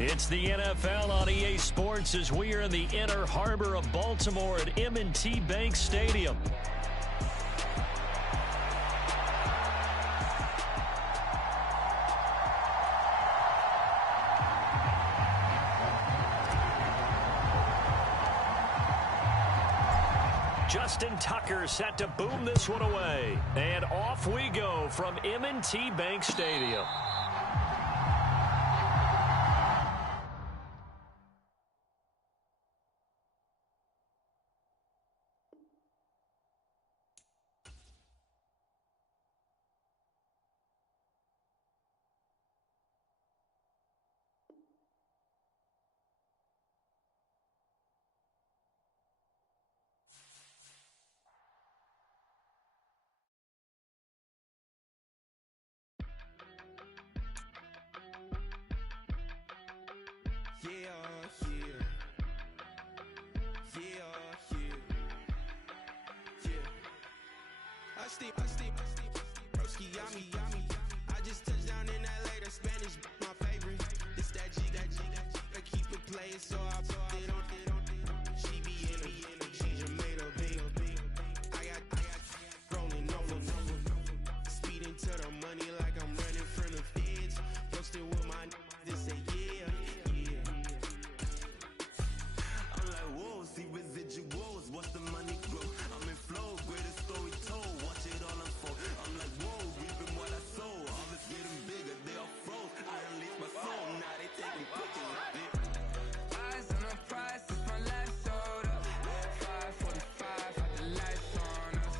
It's the NFL on EA Sports as we are in the inner harbor of Baltimore at M&T Bank Stadium. Justin Tucker set to boom this one away. And off we go from M&T Bank Stadium. I just touched down in LA, the Spanish, my favorite. This that G, I keep it playing, so I put it on. She be in it, she just made a big. I got rolling over, speeding to the money like I'm running from the feds. Posted with my they say yeah. I'm like, whoa, see residuals, watch the money grow. I'm in flow, greatest story told, watch it all unfold. I'm like, whoa, reaping what I sow. All is getting bigger, they all froze. I unleashed my soul, now they taking pictures of it. Eyes on the prize, it's my last soda. 5:45, had the lights on us.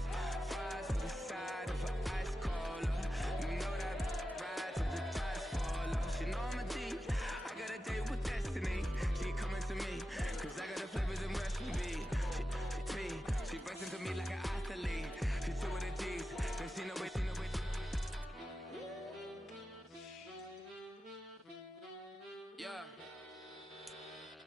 Fries for the side of an ice cola. You know that ride till the tires fall off. She know I'm a G, I got a date with destiny. She coming to me, cause I got the flavors and recipe. She breaks into me like an athlete. She two with the G's, then she know it. Yeah.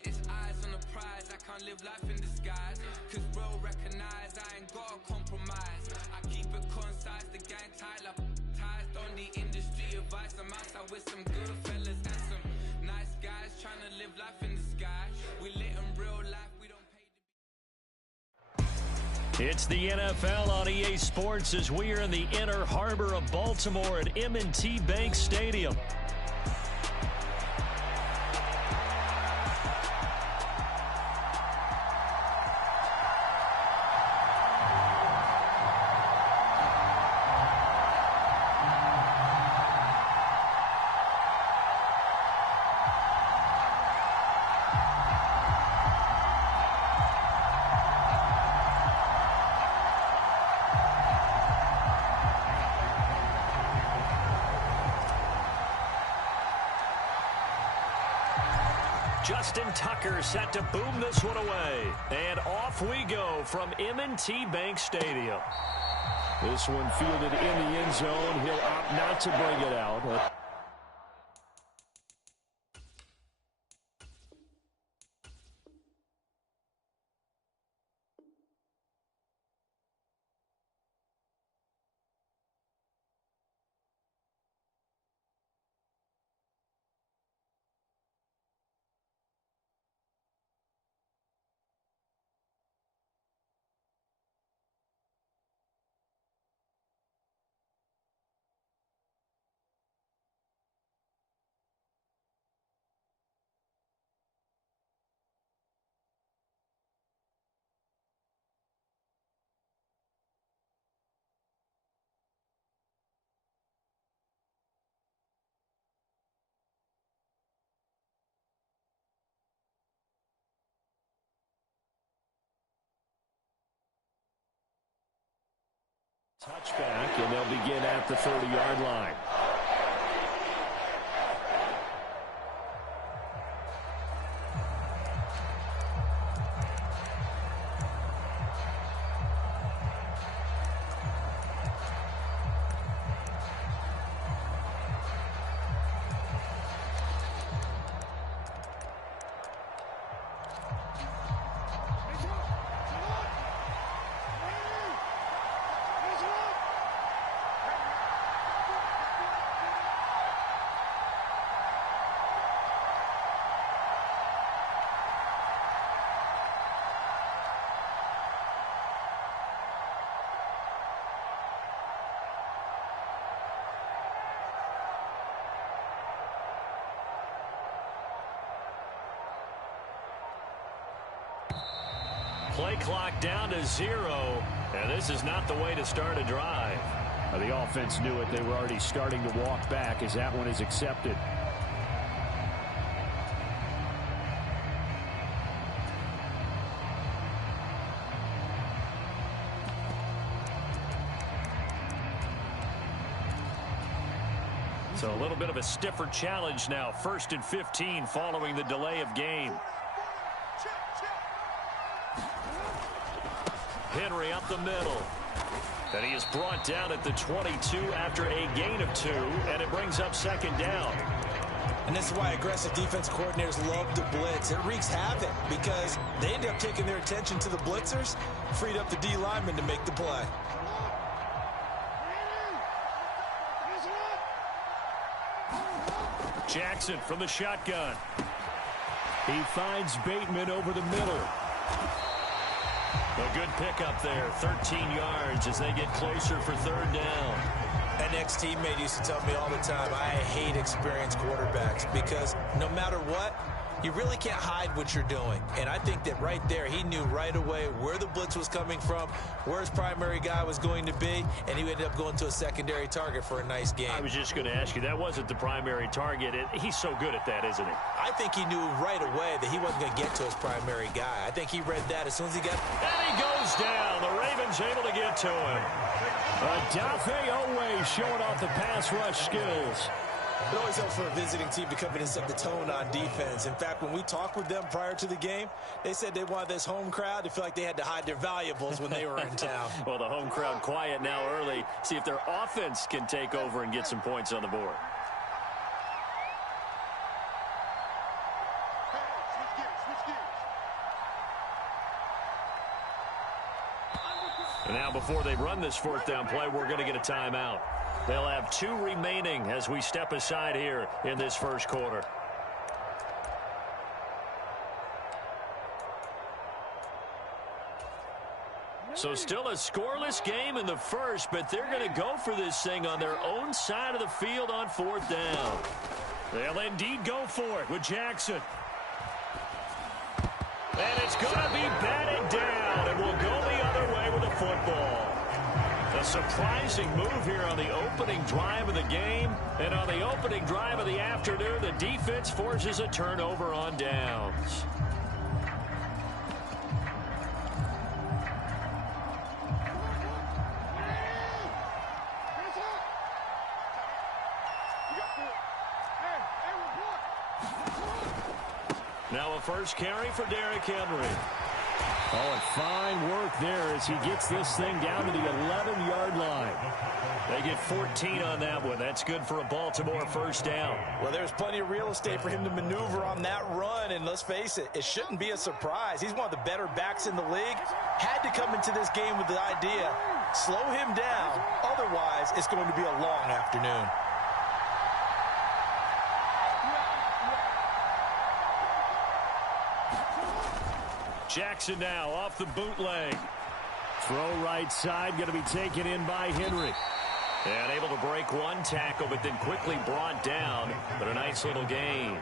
It's eyes on the prize, I can't live life in disguise. Cause bro recognize I ain't gotta compromise. I keep it concise, the gang tied up. Ties on the industry advice. I'm outside with some good fellas and some nice guys trying to live life in the sky. We lit in real life, we don't pay to be. It's the NFL on EA Sports as we are in the inner harbor of Baltimore at M&T Bank Stadium. Justin Tucker set to boom this one away. And off we go from M&T Bank Stadium. This one fielded in the end zone. He'll opt not to bring it out. Touchback, and they'll begin at the 30-yard line. Play clock down to 0, and this is not the way to start a drive. The offense knew it. They were already starting to walk back as that one is accepted. So a little bit of a stiffer challenge now. 1st and 15 following the delay of game. Henry up the middle. And he is brought down at the 22 after a gain of 2, and it brings up 2nd down. And this is why aggressive defense coordinators love to blitz. It wreaks havoc because they end up taking their attention to the blitzers, freed up the D lineman to make the play. Jackson from the shotgun. He finds Bateman over the middle. A good pickup there, 13 yards as they get closer for 3rd down. An ex-teammate used to tell me all the time, I hate experienced quarterbacks because no matter what, you really can't hide what you're doing. And I think that right there, he knew right away where the blitz was coming from, where his primary guy was going to be, and he ended up going to a secondary target for a nice game. I was just going to ask you, that wasn't the primary target. He's so good at that, isn't he? I think he knew right away that he wasn't going to get to his primary guy. I think he read that as soon as he got... And he goes down. The Ravens able to get to him. Dafe Owe showing off the pass rush skills. It always helps for a visiting team to come in and set the tone on defense. In fact, when we talked with them prior to the game, they said they wanted this home crowd to feel like they had to hide their valuables when they were in town. Well, the home crowd quiet now early. See if their offense can take over and get some points on the board. And now before they run this 4th down play, we're going to get a timeout. They'll have 2 remaining as we step aside here in this 1st quarter. So still a scoreless game in the 1st, but they're going to go for this thing on their own side of the field on 4th down. They'll indeed go for it with Jackson. And it's going to be batted down, and we'll go the other way with the football. A surprising move here on the opening drive of the game. And on the opening drive of the afternoon, the defense forces a turnover on downs. Now a 1st carry for Derrick Henry. Oh, and fine work there as he gets this thing down to the 11-yard line. They get 14 on that one. That's good for a Baltimore 1st down. Well, there's plenty of real estate for him to maneuver on that run, and let's face it, it shouldn't be a surprise. He's one of the better backs in the league. Had to come into this game with the idea, slow him down, otherwise it's going to be a long afternoon. Jackson now off the bootleg. Throw right side, going to be taken in by Henry. And able to break one tackle, but then quickly brought down. But a nice little gain.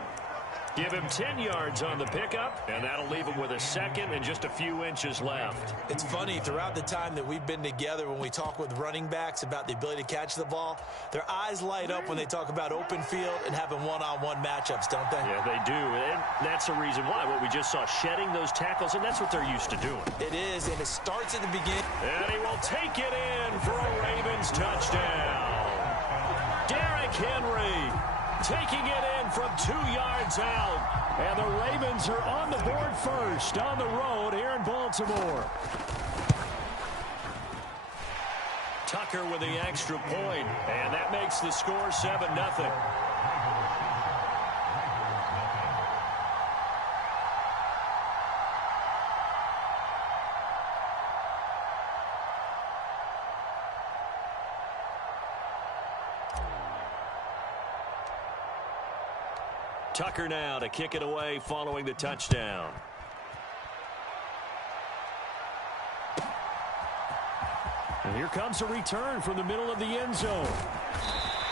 Give him 10 yards on the pickup, and that'll leave him with a 2nd and just a few inches left. It's funny, throughout the time that we've been together, when we talk with running backs about the ability to catch the ball, their eyes light up when they talk about open field and having one-on-one matchups, don't they? Yeah, they do, and that's the reason why. What we just saw, shedding those tackles, and that's what they're used to doing. It is, and it starts at the beginning. And he will take it in for a Ravens touchdown. Derrick Henry taking it in from 2 yards out. And the Ravens are on the board first on the road here in Baltimore. Tucker with the extra point, and that makes the score 7-0. Tucker now to kick it away following the touchdown. And here comes a return from the middle of the end zone.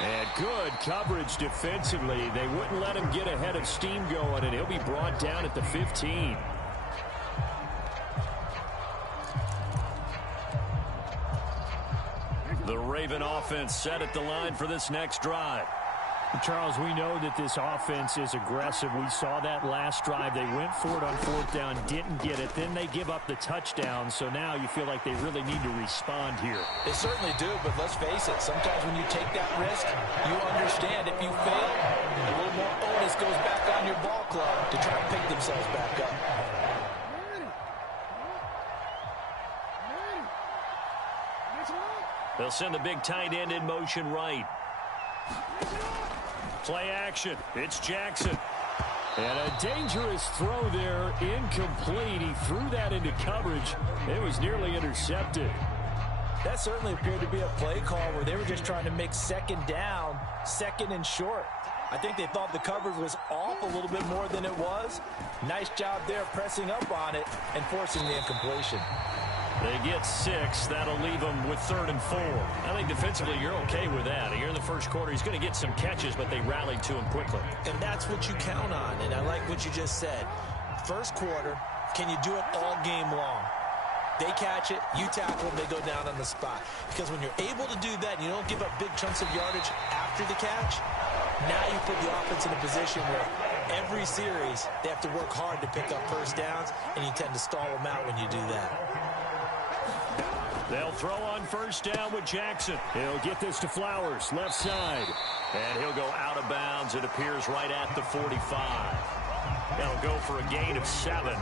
And good coverage defensively. They wouldn't let him get ahead of steam going, and he'll be brought down at the 15. Raven offense set at the line for this next drive. Charles, we know that this offense is aggressive. We saw that last drive. They went for it on fourth down, didn't get it. Then they give up the touchdown. So now you feel like they really need to respond here. They certainly do, but let's face it. Sometimes when you take that risk, you understand if you fail, a little more onus goes back on your ball club to try and pick themselves back up. They'll send the big tight end in motion right. Play action. It's Jackson. And a dangerous throw there, incomplete. He threw that into coverage. It was nearly intercepted. That certainly appeared to be a play call where they were just trying to make second down, second and short. I think they thought the coverage was off a little bit more than it was. Nice job there pressing up on it and forcing the incompletion. They get 6. That'll leave them with 3rd and 4. I think defensively you're okay with that. Here in the first quarter, he's going to get some catches, but they rallied to him quickly. And that's what you count on, and I like what you just said. First quarter, can you do it all game long? They catch it, you tackle them, they go down on the spot. Because when you're able to do that and you don't give up big chunks of yardage after the catch, now you put the offense in a position where every series they have to work hard to pick up first downs, and you tend to stall them out when you do that. They'll throw on first down with Jackson. He'll get this to Flowers, left side. And he'll go out of bounds. It appears right at the 45. That'll go for a gain of 7,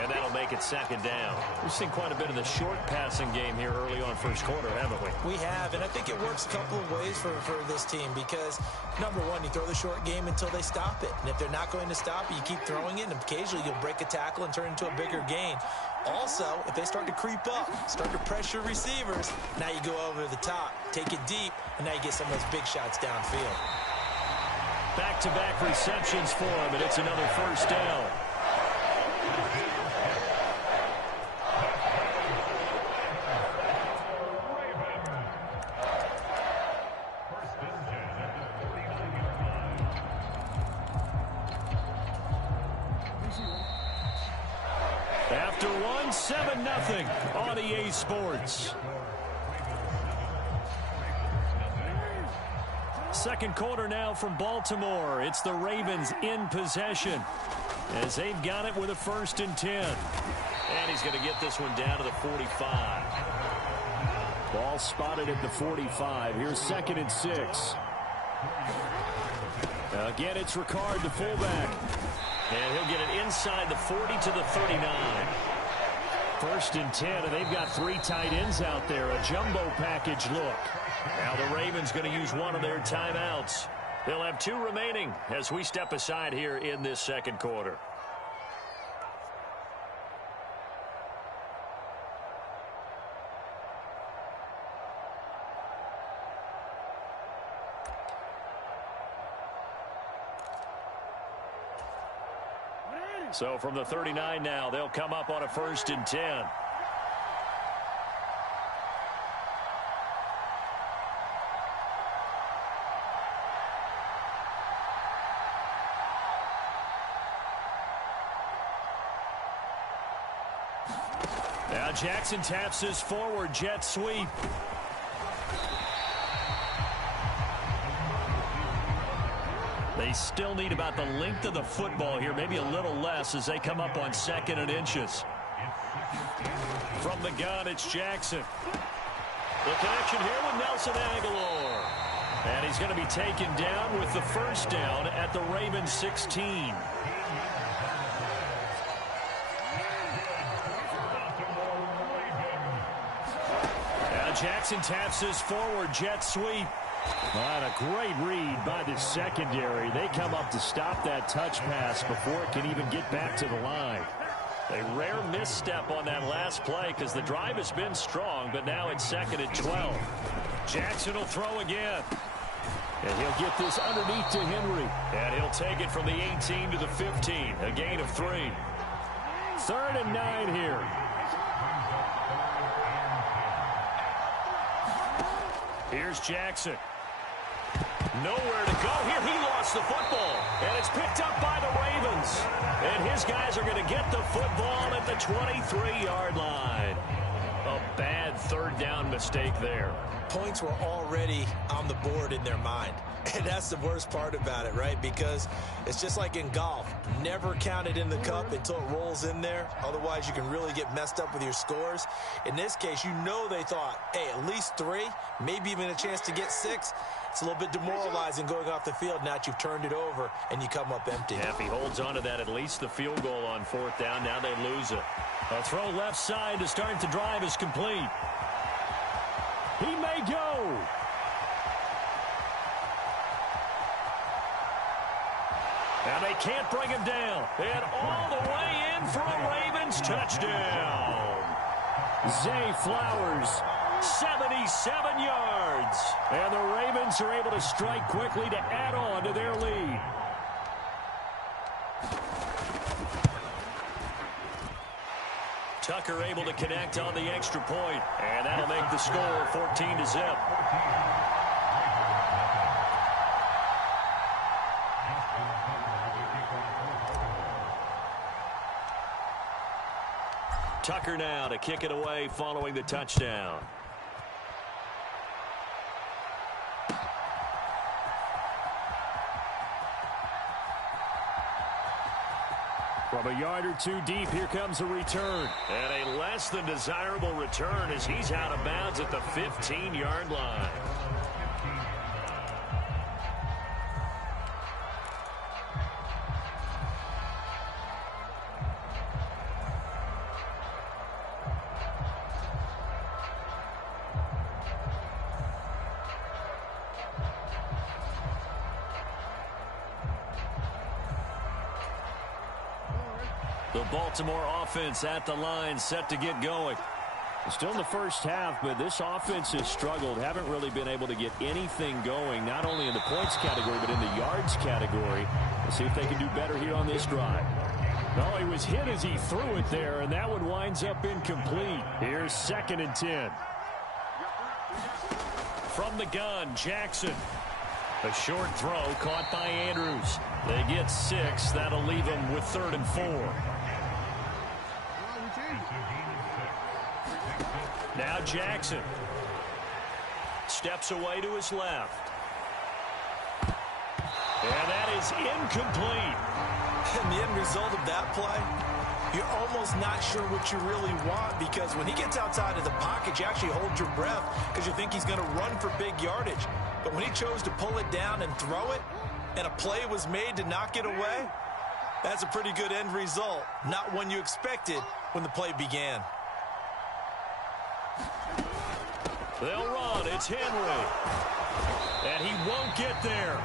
and that'll make it second down. We've seen quite a bit of the short passing game here early on first quarter, haven't we? We have, and I think it works a couple of ways for this team because, number one, you throw the short game until they stop it. And if they're not going to stop it, you keep throwing it, and occasionally you'll break a tackle and turn it into a bigger gain. Also, if they start to creep up, start to pressure receivers, now you go over the top, take it deep, and now you get some of those big shots downfield. Back-to-back receptions for him, and it's another first down. After one, 7-0 on EA Sports. Second quarter now from Baltimore. It's the Ravens in possession as they've got it with a 1st and 10. And he's going to get this one down to the 45. Ball spotted at the 45. Here's 2nd and 6. Again, it's Ricard, the fullback. And he'll get it inside the 40 to the 39. 1st and 10, and they've got 3 tight ends out there. A jumbo package look. Now the Ravens going to use one of their timeouts. They'll have 2 remaining as we step aside here in this second quarter. So from the 39 now, they'll come up on a 1st and 10. Now Jackson taps his forward jet sweep. They still need about the length of the football here, maybe a little less as they come up on 2nd and inches. From the gun, it's Jackson. The connection here with Nelson Aguilar. And he's going to be taken down with the 1st down at the Ravens 16. Jackson taps his forward jet sweep. And a great read by the secondary. They come up to stop that touch pass before it can even get back to the line. A rare misstep on that last play because the drive has been strong, but now it's 2nd and 12. Jackson will throw again. And he'll get this underneath to Henry. And he'll take it from the 18 to the 15. A gain of 3. 3rd and 9 here. Here's Jackson. Nowhere to go. Here he lost the football. And it's picked up by the Ravens. And his guys are going to get the football at the 23-yard line. A bad third down mistake there. Points were already on the board in their mind. And that's the worst part about it, right? Because it's just like in golf. Never count it in the cup until it rolls in there. Otherwise, you can really get messed up with your scores. In this case, you know they thought, hey, at least 3, maybe even a chance to get 6. It's a little bit demoralizing going off the field now that you've turned it over and you come up empty. Yeah, if he holds on to that, at least the field goal on 4th down. Now they lose it. A throw left side to start the drive is complete. He may go. And they can't bring him down. And all the way in for a Ravens touchdown. Zay Flowers, 77 yards. And the Ravens are able to strike quickly to add on to their lead. Tucker able to connect on the extra point. And that'll make the score 14-0. Tucker now to kick it away following the touchdown. From a yard or 2 deep, here comes a return. And a less than desirable return as he's out of bounds at the 15-yard line. The Baltimore offense at the line, set to get going. Still in the first half, but this offense has struggled. Haven't really been able to get anything going, not only in the points category, but in the yards category. Let's see if they can do better here on this drive. No, he was hit as he threw it there, and that one winds up incomplete. Here's 2nd and 10. From the gun, Jackson. A short throw caught by Andrews. They get 6. That'll leave them with 3rd and 4. Now Jackson steps away to his left. And that is incomplete. And the end result of that play, you're almost not sure what you really want, because when he gets outside of the pocket, you actually hold your breath because you think he's going to run for big yardage. But when he chose to pull it down and throw it, and a play was made to knock it away, that's a pretty good end result. Not one you expected when the play began. They'll run. It's Henry. And he won't get there.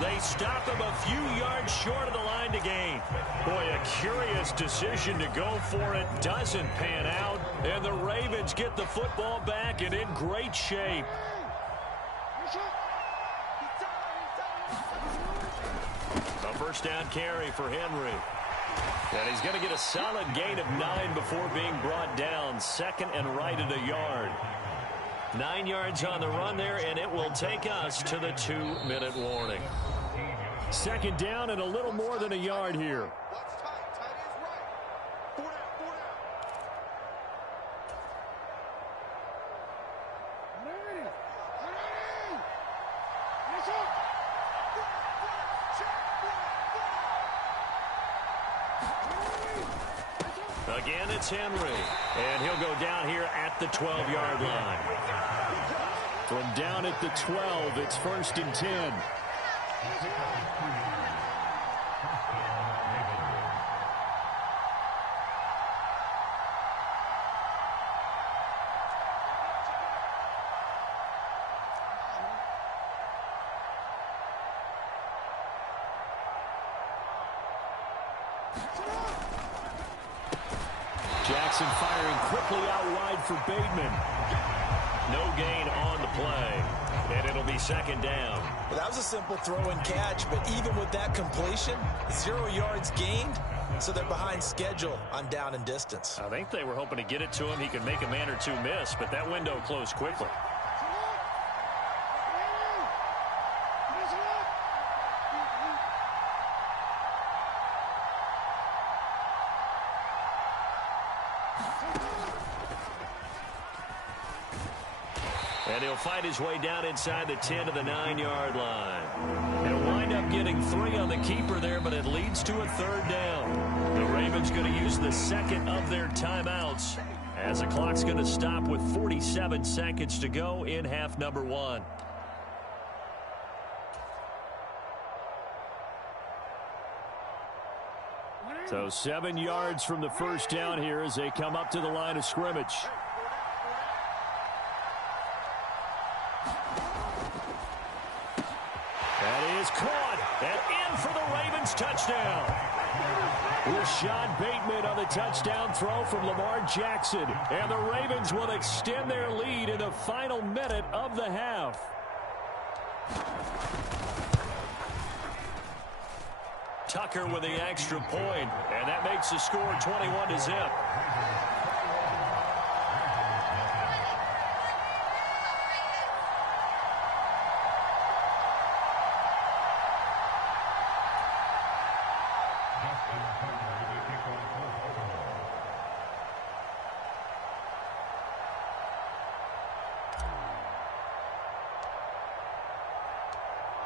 They stop him a few yards short of the line to gain. Boy, a curious decision to go for it. Doesn't pan out. And the Ravens get the football back and in great shape. A first down carry for Henry. And he's going to get a solid gain of 9 before being brought down. 2nd and right at a yard. 9 yards on the run there, and it will take us to the 2-minute warning. 2nd down and a little more than a yard here. Again, it's Henry. And he'll go down here at the 12-yard line. From down at the 12, it's 1st and 10. Jackson firing quickly out wide for Bateman. No gain on the play. And it'll be 2nd down. Well, that was a simple throw and catch, but even with that completion, 0 yards gained, so they're behind schedule on down and distance. I think they were hoping to get it to him. He could make a man or 2 miss, but that window closed quickly. And he'll fight his way down inside the 10 to the 9-yard line. He'll wind up getting 3 on the keeper there, but it leads to a 3rd down. The Ravens going to use the second of their timeouts as the clock's going to stop with 47 seconds to go in half number 1. So 7 yards from the first down here as they come up to the line of scrimmage. That is caught and in for the Ravens touchdown. Rashad Bateman on the touchdown throw from Lamar Jackson. And the Ravens will extend their lead in the final minute of the half. Tucker with the extra point, and that makes the score 21-0.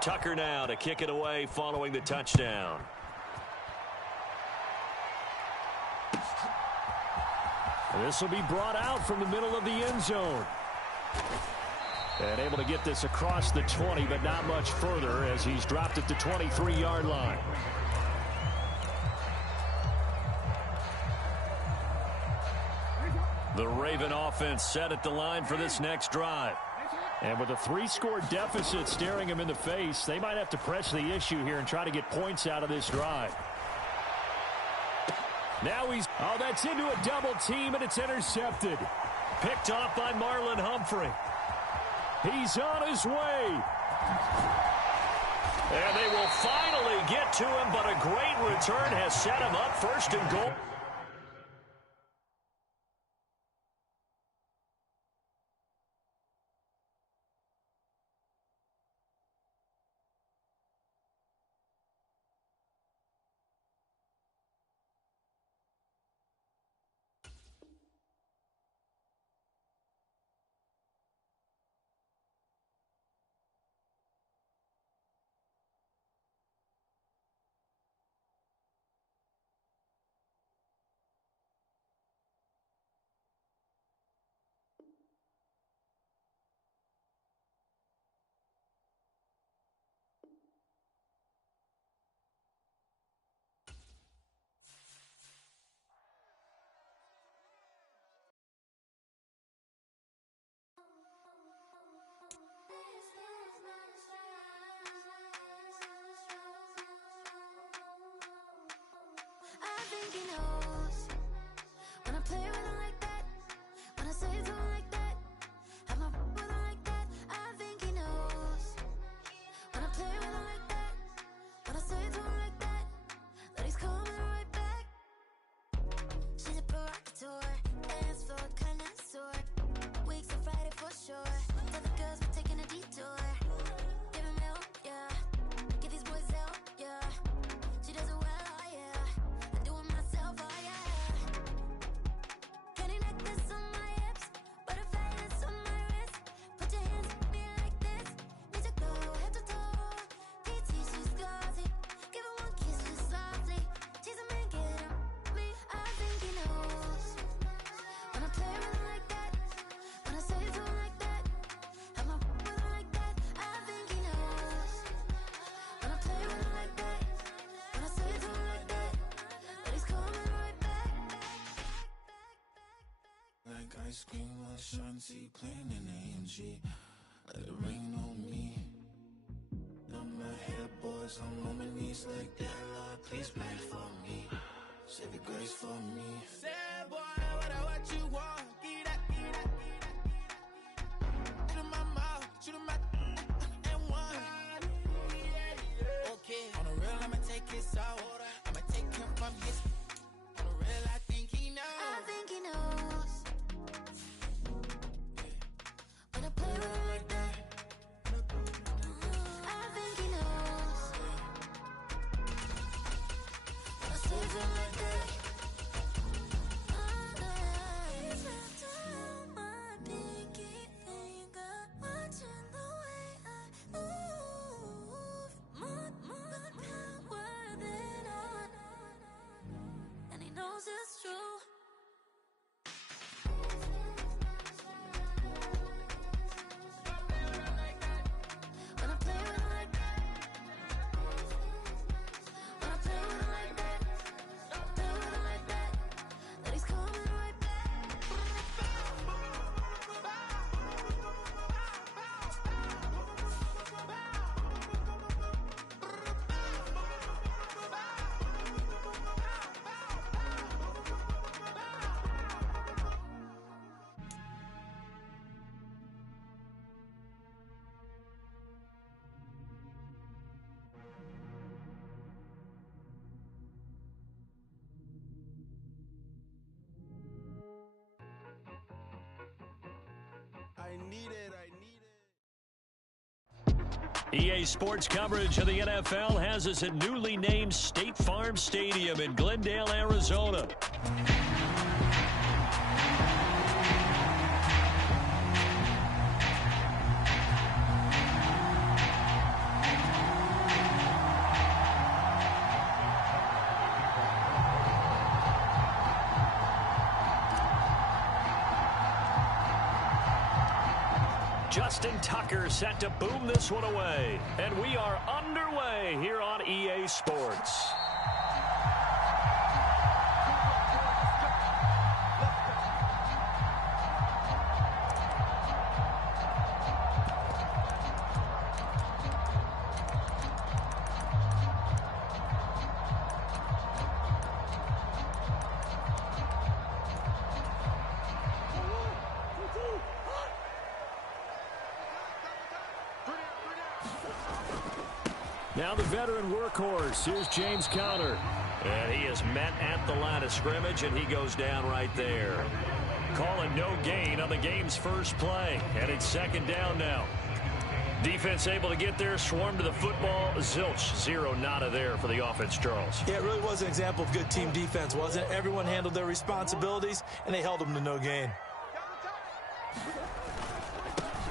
Tucker now to kick it away following the touchdown. This will be brought out from the middle of the end zone. And able to get this across the 20, but not much further as he's dropped at the 23-yard line. The Raven offense set at the line for this next drive. And with a 3-score deficit staring him in the face, they might have to press the issue here and try to get points out of this drive. Now that's into a double team, and it's intercepted. Picked off by Marlon Humphrey. He's on his way. And they will finally get to him, but a great return has set him up 1st and goal. Ice cream, Shanti, playing in AMG. Let it rain on me. On my head, boys, I'm on my knees like that. Lord, please pray for me. Save your grace for me. Say, boy, what you want? Get that, get that, get that. Shoot in my mouth, shoot in my and one. Okay, on the real, I'ma take his out. I'ma take him from his. On the real, I think he knows. I think he knows. When I play with him like that, I think he knows. When I save him like that, he's wrapped around my pinky finger. EA Sports coverage of the NFL has us at newly named State Farm Stadium in Glendale, Arizona. Justin Tucker set to boom this one away. And we are underway here on EA Sports. Now the veteran workhorse. Here's James Conner. And he is met at the line of scrimmage, and he goes down right there. Calling no gain on the game's first play. And it's second down now. Defense able to get there, swarm to the football. Zilch, zero nada there for the offense, Charles. Yeah, it really was an example of good team defense, wasn't it? Everyone handled their responsibilities, and they held them to no gain.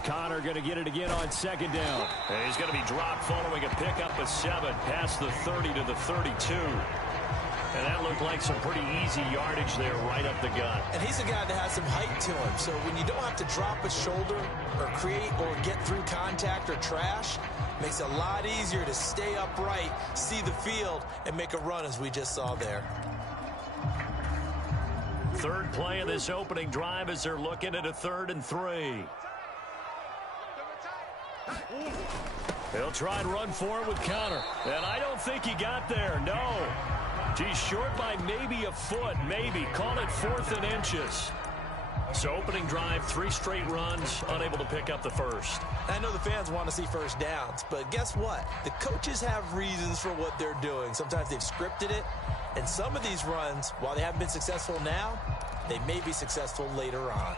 Conner going to get it again on second down. And he's going to be dropped following a pickup of 7 past the 30 to the 32. And that looked like some pretty easy yardage there right up the gut. And he's a guy that has some height to him. So when you don't have to drop a shoulder or create or get through contact or trash, makes it a lot easier to stay upright, see the field, and make a run as we just saw there. Third play of this opening drive as they're looking at a 3rd and 3. He'll try and run for it with Conner. And I don't think he got there. No. He's short by maybe a foot. Maybe. Call it 4th and inches. So opening drive, 3 straight runs, unable to pick up the first. I know the fans want to see first downs, but guess what? The coaches have reasons for what they're doing. Sometimes they've scripted it. And some of these runs, while they haven't been successful now, they may be successful later on.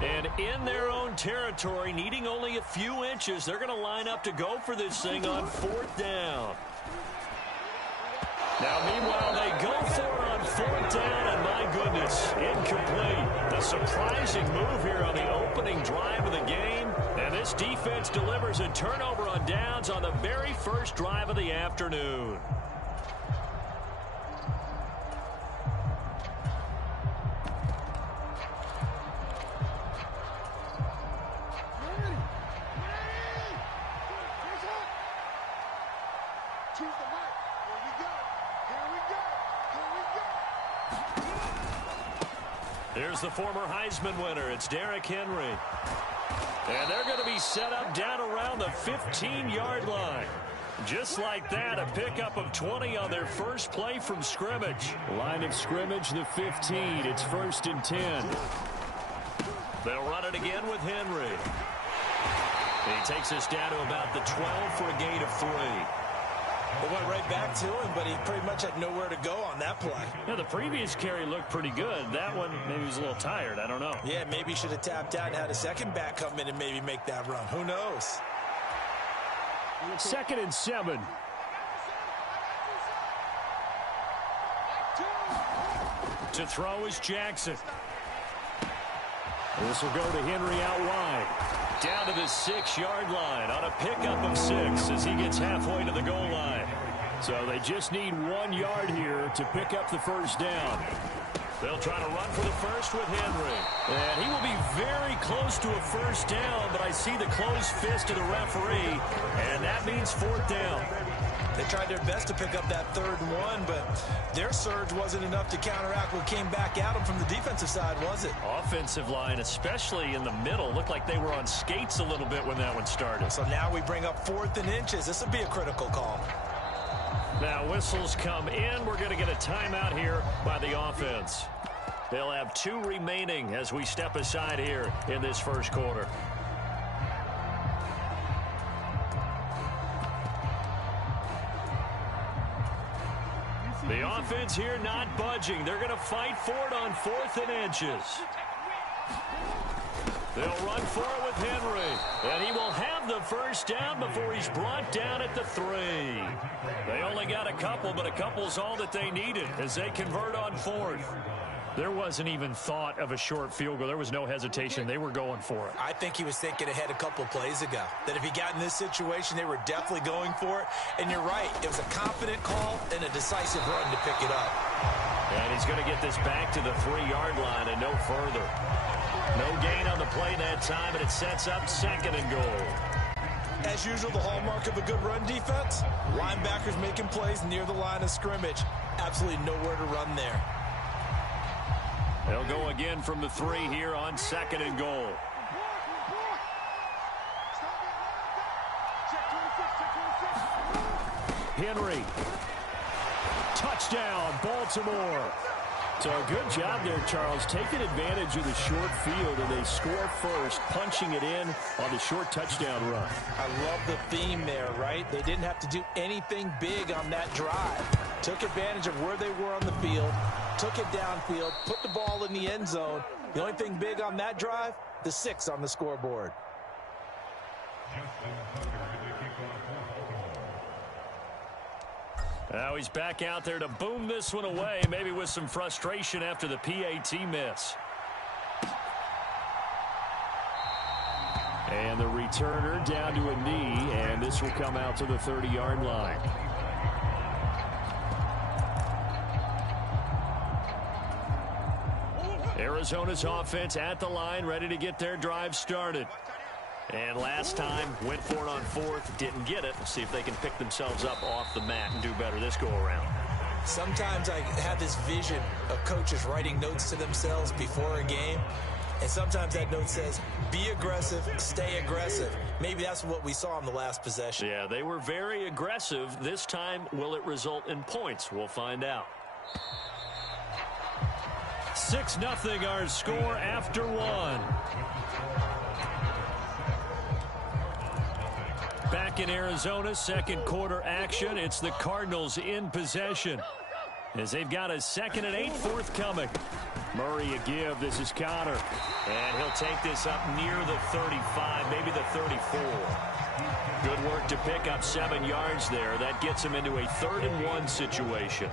And in their own territory, needing only a few inches, they're going to line up to go for this thing on 4th down. Now, meanwhile, they go for it on 4th down, and my goodness, incomplete. A surprising move here on the opening drive of the game. And this defense delivers a turnover on downs on the very first drive of the afternoon. Here's the former Heisman winner. It's Derrick Henry. And they're going to be set up down around the 15-yard line. Just like that, a pickup of 20 on their first play from scrimmage. Line of scrimmage, the 15. It's 1st and 10. They'll run it again with Henry. He takes us down to about the 12 for a gain of 3. They went right back to him, but he pretty much had nowhere to go on that play. Yeah, the previous carry looked pretty good. That one, maybe he was a little tired. I don't know. Yeah, maybe he should have tapped out and had a second back come in and maybe make that run. Who knows? 2nd and 7. To throw is Jackson. This will go to Henry out wide. Down to the 6-yard line on a pickup of 6 as he gets halfway to the goal line. So they just need 1 yard here to pick up the first down. They'll try to run for the first with Henry. And he will be very close to a first down, but I see the closed fist of the referee, and that means 4th down. They tried their best to pick up that 3rd and 1, but their surge wasn't enough to counteract what came back at them from the defensive side, was it? Offensive line, especially in the middle, looked like they were on skates a little bit when that one started. So now we bring up 4th and inches. This will be a critical call. Now whistles come in. We're going to get a timeout here by the offense. They'll have 2 remaining as we step aside here in this first quarter. The offense here not budging. They're going to fight for it on 4th and inches. They'll run for it with Henry. And he will have the first down before he's brought down at the 3. They only got a couple, but a couple's all that they needed as they convert on 4th. There wasn't even thought of a short field goal. There was no hesitation. They were going for it. I think he was thinking ahead a couple plays ago, that if he got in this situation, they were definitely going for it. And you're right. It was a confident call and a decisive run to pick it up. And he's going to get this back to the 3-yard line and no further. No gain on the play that time, and it sets up 2nd and goal. As usual, the hallmark of a good run defense, linebackers making plays near the line of scrimmage. Absolutely nowhere to run there. They'll go again from the 3 here on 2nd and goal. Henry. Touchdown, Baltimore. So a good job there, Charles, taking advantage of the short field, and they score first, punching it in on the short touchdown run. I love the theme there, right? They didn't have to do anything big on that drive. Took advantage of where they were on the field, took it downfield, put the ball in the end zone. The only thing big on that drive, the 6 on the scoreboard. Now he's back out there to boom this one away, maybe with some frustration after the PAT miss. And the returner down to a knee, and this will come out to the 30-yard line. Arizona's offense at the line, ready to get their drive started. And last time, went for it on 4th, didn't get it. We'll see if they can pick themselves up off the mat and do better this go-around. Sometimes I have this vision of coaches writing notes to themselves before a game, and sometimes that note says, be aggressive, stay aggressive. Maybe that's what we saw in the last possession. Yeah, they were very aggressive. This time, will it result in points? We'll find out. 6-0 our score after 1. Back in Arizona, second quarter action. It's the Cardinals in possession as they've got a 2nd and 8 forthcoming. Murray a give. This is Connor. And he'll take this up near the 35, maybe the 34. Good work to pick up 7 yards there. That gets him into a 3rd and 1 situation.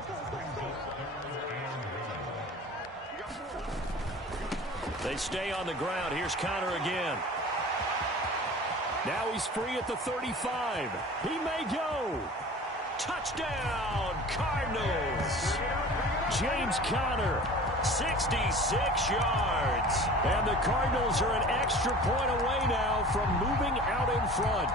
They stay on the ground. Here's Connor again. Now he's free at the 35. He may go. Touchdown, Cardinals. James Conner, 66 yards. And the Cardinals are an extra point away now from moving out in front.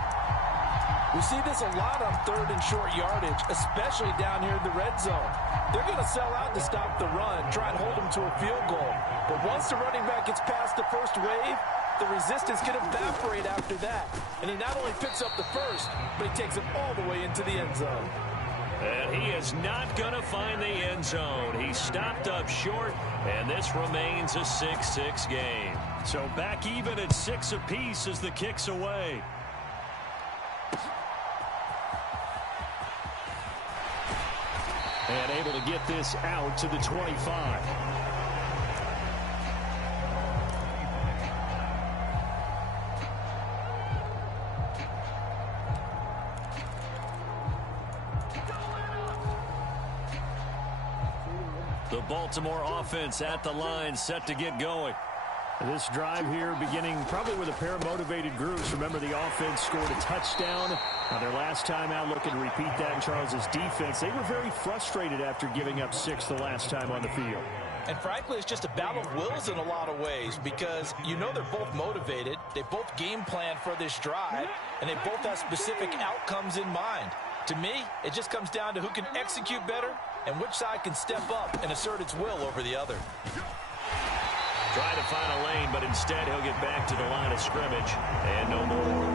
We see this a lot on 3rd and short yardage, especially down here in the red zone. They're going to sell out to stop the run, try and hold them to a field goal. But once the running back gets past the first wave, the resistance can evaporate after that. And he not only picks up the first, but he takes it all the way into the end zone. And he is not going to find the end zone. He stopped up short, and this remains a 6-6 game. So back even at 6 apiece as the kick's away. And able to get this out to the 25. The Baltimore offense at the line, set to get going. This drive here beginning probably with a pair of motivated groups. Remember, the offense scored a touchdown. Their last time out, looking to repeat that in Charles's defense. They were very frustrated after giving up 6 the last time on the field. And frankly, it's just a battle of wills in a lot of ways because you know they're both motivated. They both game plan for this drive, and they both have specific outcomes in mind. To me, it just comes down to who can execute better and which side can step up and assert its will over the other. Trying to find a lane, but instead he'll get back to the line of scrimmage. And no more.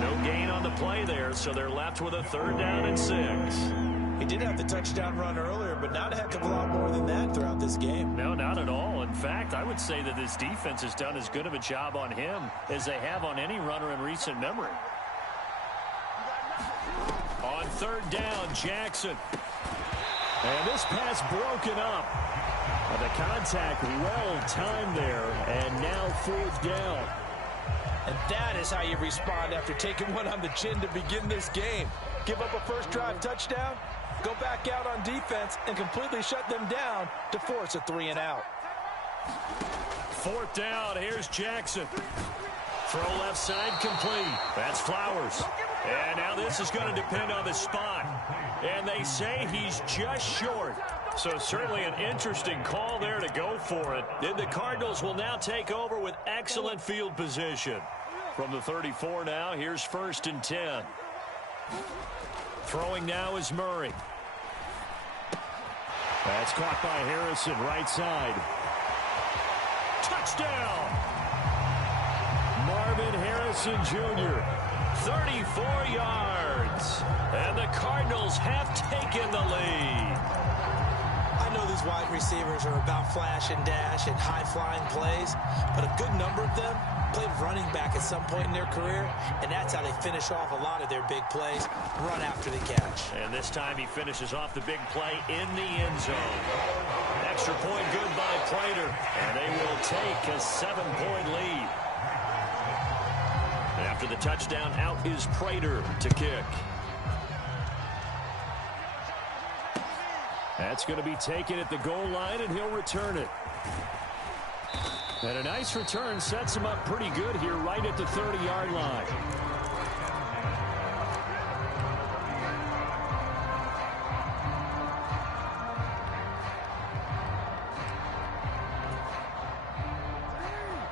No gain on the play there, so they're left with a 3rd down and 6. He did have the touchdown run earlier, but not a heck of a lot more than that throughout this game. No, not at all. In fact, I would say that this defense has done as good of a job on him as they have on any runner in recent memory. On 3rd down, Jackson. And this pass broken up. The contact well timed there, and now fourth down. And that is how you respond after taking one on the chin to begin this game. Give up a first drive touchdown, go back out on defense, and completely shut them down to force a 3-and-out. Fourth down, here's Jackson. Throw left side complete. That's Flowers. And now this is going to depend on the spot. And they say he's just short. So certainly an interesting call there to go for it. And the Cardinals will now take over with excellent field position. From the 34 now, here's 1st and 10. Throwing now is Murray. That's caught by Harrison, right side. Touchdown! Marvin Harrison Jr., 34 yards. And the Cardinals have taken the lead. I know these wide receivers are about flash and dash and high-flying plays, but a good number of them played running back at some point in their career, and that's how they finish off a lot of their big plays, run after the catch. And this time he finishes off the big play in the end zone. Extra point good by Prater, and they will take a 7-point lead. After the touchdown, out is Prater to kick. That's going to be taken at the goal line, and he'll return it. And a nice return sets him up pretty good here right at the 30-yard line.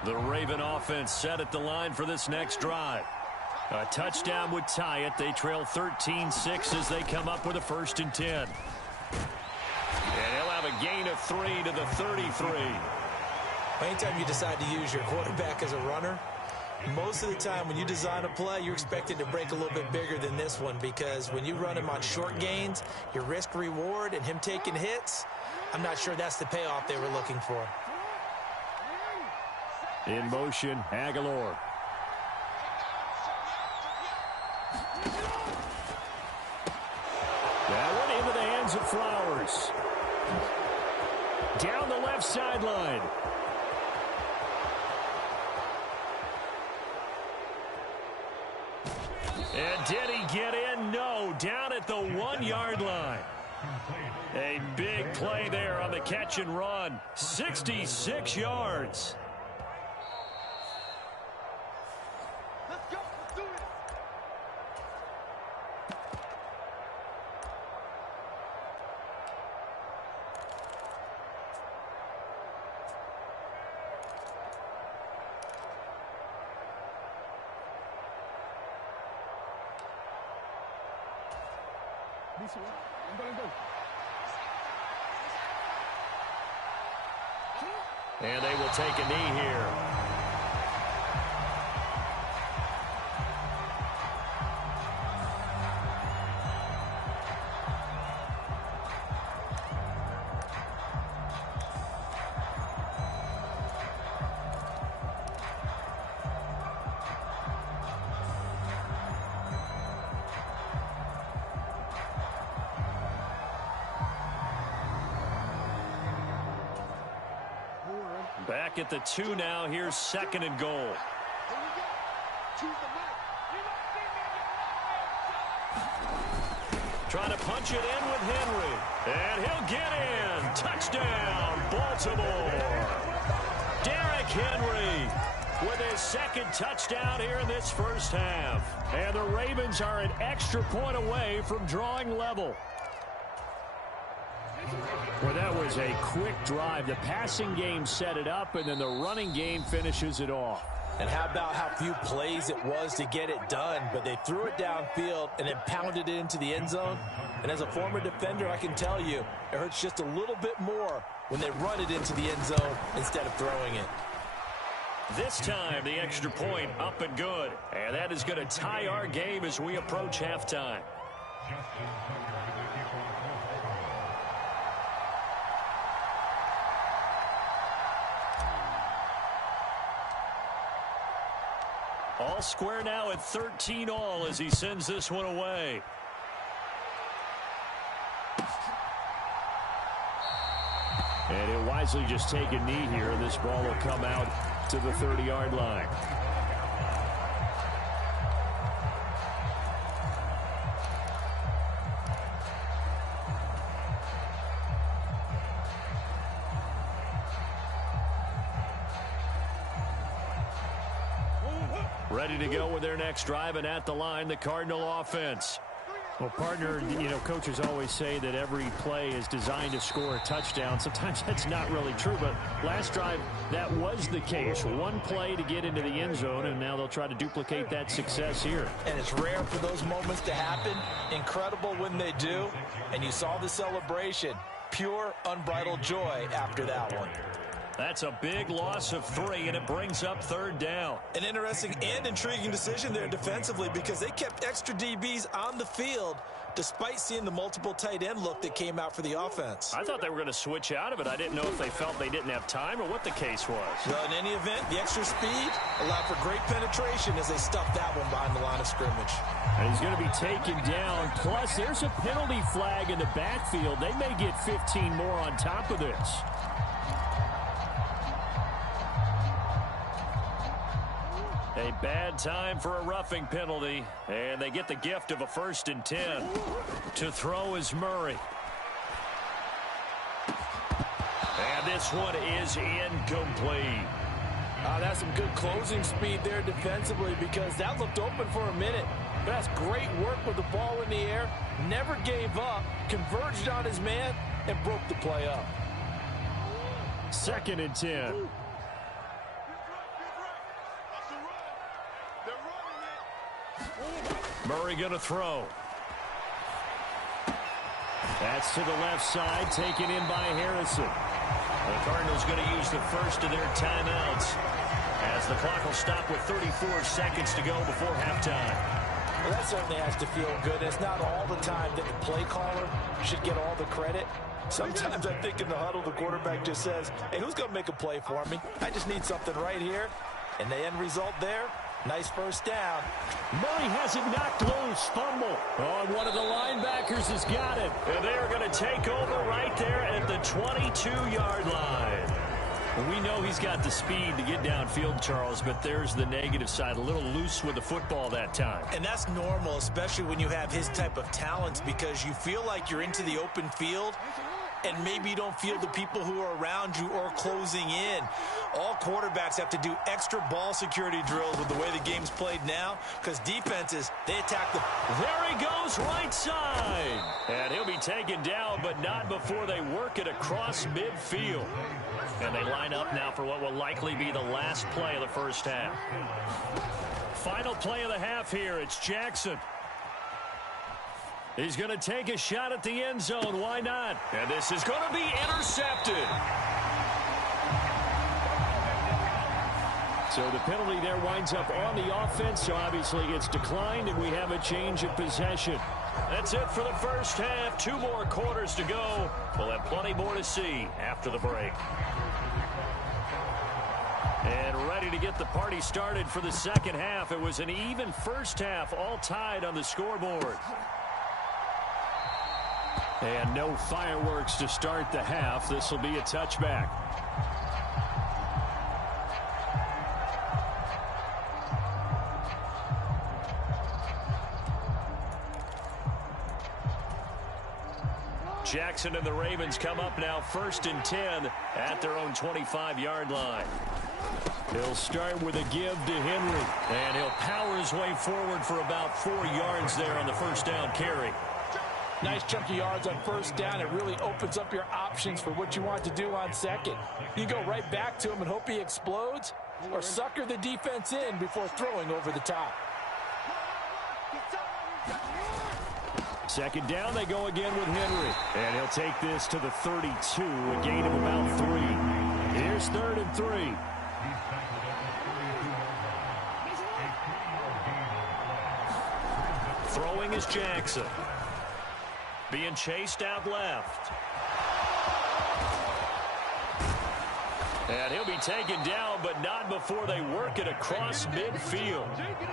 The Raven offense set at the line for this next drive. A touchdown would tie it. They trail 13-6 as they come up with a 1st and 10. And he'll have a gain of 3 to the 33. Anytime you decide to use your quarterback as a runner, most of the time when you design a play, you're expected to break a little bit bigger than this one, because when you run him on short gains, your risk-reward and him taking hits, I'm not sure that's the payoff they were looking for. In motion, Aguilar. That went into the hands of Flowers. Down the left sideline. And did he get in? No, down at the 1-yard line. A big play there on the catch and run. 66 yards. And they will take a knee here. Back at the 2 now. Here's 2nd and goal. Trying to punch it in with Henry. And he'll get in. Touchdown, Baltimore. Derrick Henry with his 2nd touchdown here in this first half. And the Ravens are an extra point away from drawing level. Well, that was a quick drive. The passing game set it up, and then the running game finishes it off. And how about how few plays it was to get it done, but they threw it downfield and then pounded it into the end zone. And as a former defender, I can tell you, it hurts just a little bit more when they run it into the end zone instead of throwing it. This time, the extra point up and good. And that is going to tie our game as we approach halftime. All square now at 13-all as he sends this one away. And he'll wisely just take a knee here. This ball will come out to the 30-yard line. Ready to go with their next drive, and at the line, the Cardinal offense. Well, partner, coaches always say that every play is designed to score a touchdown. Sometimes that's not really true, but last drive, that was the case. One play to get into the end zone, and now they'll try to duplicate that success here. And it's rare for those moments to happen. Incredible when they do. And you saw the celebration. Pure, unbridled joy after that one. That's a big loss of 3, and it brings up 3rd down. An interesting and intriguing decision there defensively because they kept extra DBs on the field despite seeing the multiple tight end look that came out for the offense. I thought they were going to switch out of it. I didn't know if they felt they didn't have time or what the case was. Well, in any event, the extra speed allowed for great penetration as they stuffed that one behind the line of scrimmage. And he's going to be taken down. Plus, there's a penalty flag in the backfield. They may get 15 more on top of this. A bad time for a roughing penalty, and they get the gift of a 1st and 10. To throw is Murray. And this one is incomplete. That's some good closing speed there defensively because that looked open for a minute. But that's great work with the ball in the air. Never gave up, converged on his man, and broke the play up. 2nd and 10. Murray going to throw. That's to the left side, taken in by Harrison. The Cardinals going to use the first of their timeouts as the clock will stop with 34 seconds to go before halftime. Well, that certainly has to feel good. It's not all the time that the play caller should get all the credit. Sometimes I think in the huddle, the quarterback just says, hey, who's going to make a play for me? I just need something right here. And the end result there, nice 1st down. Murray has it knocked loose. Fumble. Oh, and one of the linebackers has got it. And they're going to take over right there at the 22-yard line. We know he's got the speed to get downfield, Charles, but there's the negative side. A little loose with the football that time. And that's normal, especially when you have his type of talents, because you feel like you're into the open field and maybe you don't feel the people who are around you or closing in. All quarterbacks have to do extra ball security drills with the way the game's played now because defenses, they attack the... There he goes, right side. And he'll be taken down, but not before they work it across midfield. And they line up now for what will likely be the last play of the first half. Final play of the half here. It's Jackson. He's going to take a shot at the end zone. Why not? And this is going to be intercepted. So the penalty there winds up on the offense. So obviously it's declined, and we have a change of possession. That's it for the first half. 2 more quarters to go. We'll have plenty more to see after the break. And ready to get the party started for the second half. It was an even first half, all tied on the scoreboard. And no fireworks to start the half. This will be a touchback. Jackson and the Ravens come up now 1st and 10 at their own 25-yard line. He'll start with a give to Henry, and he'll power his way forward for about 4 yards there on the first down carry. Nice chunk of yards on 1st down. It really opens up your options for what you want to do on 2nd. You go right back to him and hope he explodes, or sucker the defense in before throwing over the top. 2nd down, they go again with Henry. And he'll take this to the 32, a gain of about 3. Here's 3rd and 3. Throwing is Jackson. Being chased out left. And he'll be taken down, but not before they work it across midfield.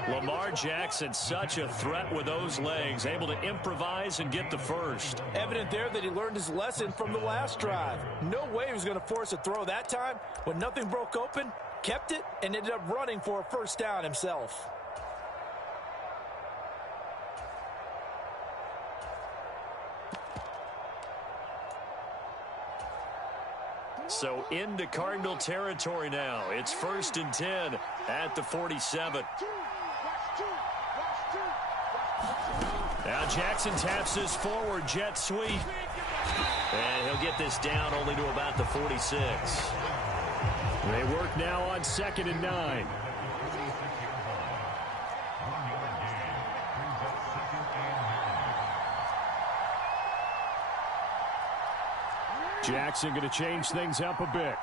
Lamar Jackson, such a threat with those legs, able to improvise and get the first. Evident there that he learned his lesson from the last drive. No way he was going to force a throw that time. When nothing broke open, kept it, and ended up running for a first down himself. So into Cardinal territory now. It's 1st and 10 at the 47. Now Jackson taps this forward jet sweep. And he'll get this down only to about the 46. They work now on 2nd and 9. Jackson going to change things up a bit.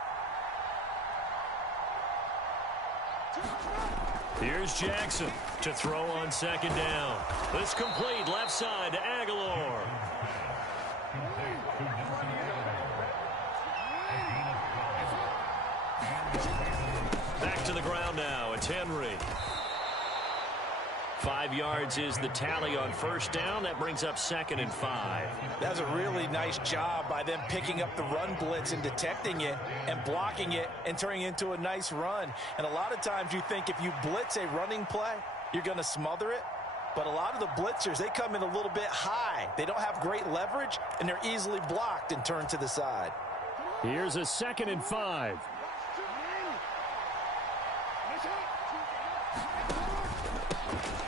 Here's Jackson to throw on 2nd down. This complete left side to Aguilar. Back to the ground now. It's Henry. 5 yards is the tally on 1st down. That brings up 2nd and 5. That's a really nice job by them picking up the run blitz and detecting it and blocking it and turning it into a nice run. And a lot of times you think if you blitz a running play, you're going to smother it. But a lot of the blitzers, they come in a little bit high. They don't have great leverage, and they're easily blocked and turned to the side. Here's a 2nd and 5.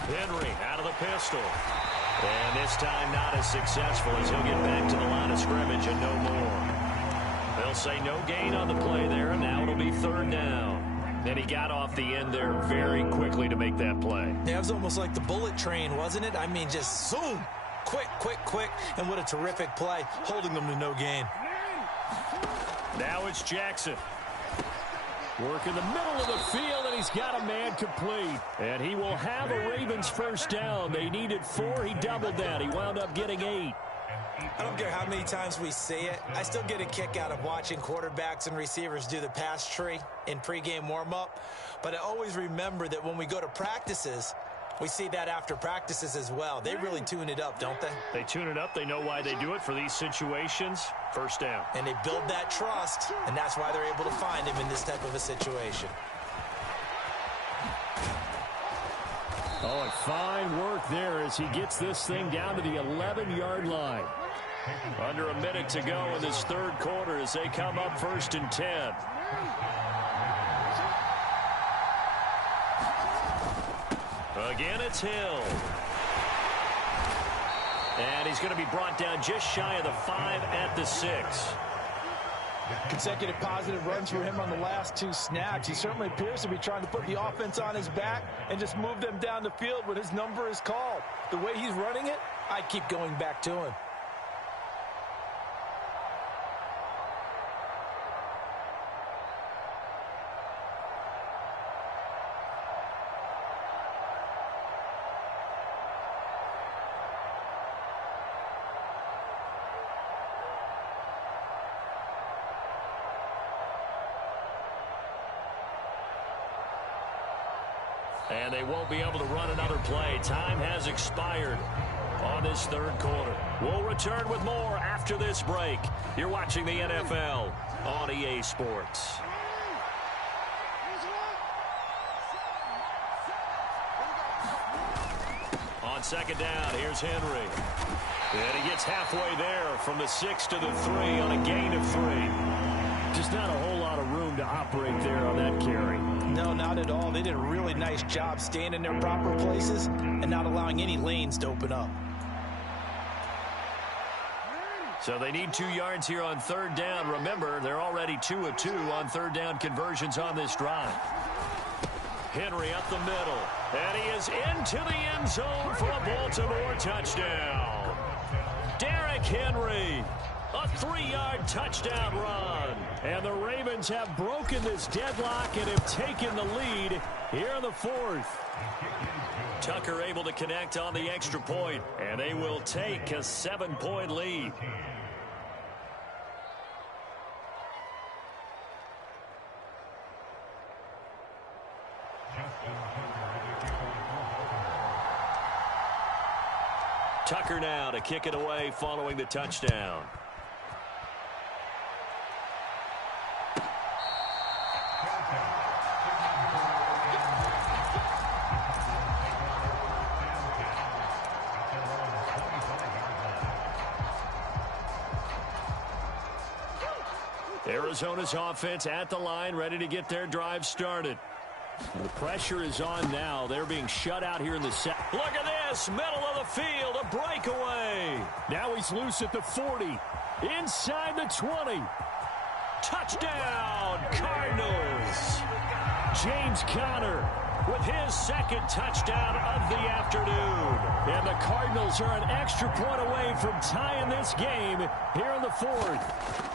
Henry out of the pistol. And this time not as successful as he'll get back to the line of scrimmage and no more. They'll say no gain on the play there, and now it'll be 3rd down. And he got off the end there very quickly to make that play. Yeah, it was almost like the bullet train, wasn't it? I mean, just zoom. Quick, quick, quick. And what a terrific play, holding them to no gain. Now it's Jackson. Work in the middle of the field, and he's got a man complete. And he will have a Ravens 1st down. They needed 4. He doubled that. He wound up getting 8. I don't care how many times we say it. I still get a kick out of watching quarterbacks and receivers do the pass tree in pregame warm-up. But I always remember that when we go to practices, we see that after practices as well. They really tune it up, don't they? They tune it up. They know why they do it for these situations. 1st down. And they build that trust, and that's why they're able to find him in this type of a situation. Oh, and fine work there as he gets this thing down to the 11-yard line. Under a minute to go in this 3rd quarter as they come up 1st and 10. Again, it's Hill. And he's going to be brought down just shy of the 5 at the 6. Consecutive positive runs for him on the last 2 snaps. He certainly appears to be trying to put the offense on his back and just move them down the field when his number is called. The way he's running it, I keep going back to him. And they won't be able to run another play. Time has expired on this 3rd quarter. We'll return with more after this break. You're watching the NFL on EA Sports. On 2nd down, here's Henry. And he gets halfway there from the 6 to the 3 on a gain of 3. Just not a whole lot of room to operate there on that carry. No, not at all. They did a really nice job staying in their proper places and not allowing any lanes to open up. So they need 2 yards here on 3rd down. Remember, they're already 2 of 2 on 3rd down conversions on this drive. Henry up the middle. And he is into the end zone for a Baltimore touchdown. Derrick Henry. A 3-yard touchdown run. And the Ravens have broken this deadlock and have taken the lead here in the 4th. Tucker able to connect on the extra point, and they will take a 7-point lead. Tucker now to kick it away following the touchdown. Arizona's offense at the line, ready to get their drive started. The pressure is on now. They're being shut out here in the set. Look at this, middle of the field, a breakaway. Now he's loose at the 40, inside the 20. Touchdown, Cardinals. James Conner with his second touchdown of the afternoon. And the Cardinals are an extra point away from tying this game here in the fourth.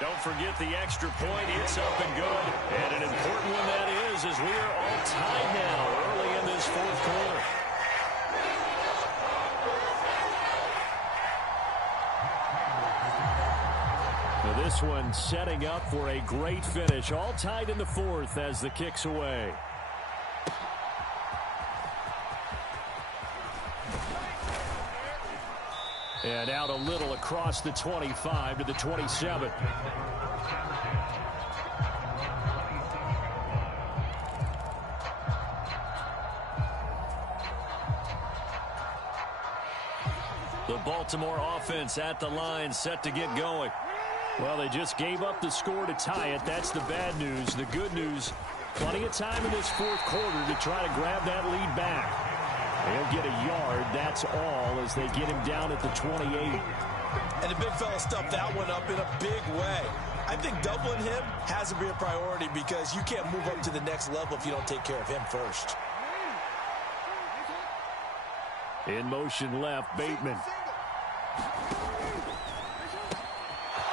Don't forget the extra point. It's up and good. And an important one that is, as we are all tied now early in this fourth quarter. Now this one setting up for a great finish. All tied in the fourth as the kick's away. And out a little across the 25 to the 27. The Baltimore offense at the line, set to get going. Well, they just gave up the score to tie it. That's the bad news. The good news, plenty of time in this fourth quarter to try to grab that lead back. He'll get a yard, that's all, as they get him down at the 28. And the big fella stuffed that one up in a big way. I think doubling him has to be a priority because you can't move up to the next level if you don't take care of him first. In motion left, Bateman.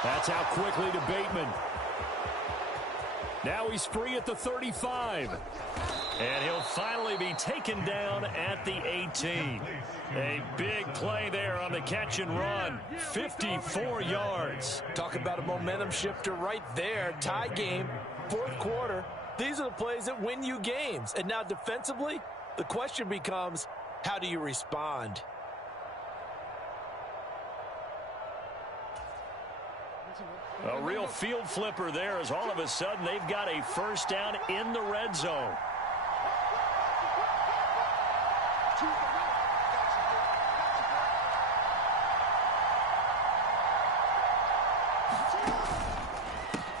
That's out quickly to Bateman. Now he's free at the 35. And he'll finally be taken down at the 18. A big play there on the catch and run. 54 yards. Talk about a momentum shifter right there. Tie game, fourth quarter. These are the plays that win you games. And now defensively, the question becomes, how do you respond? A real field flipper there as all of a sudden they've got a first down in the red zone.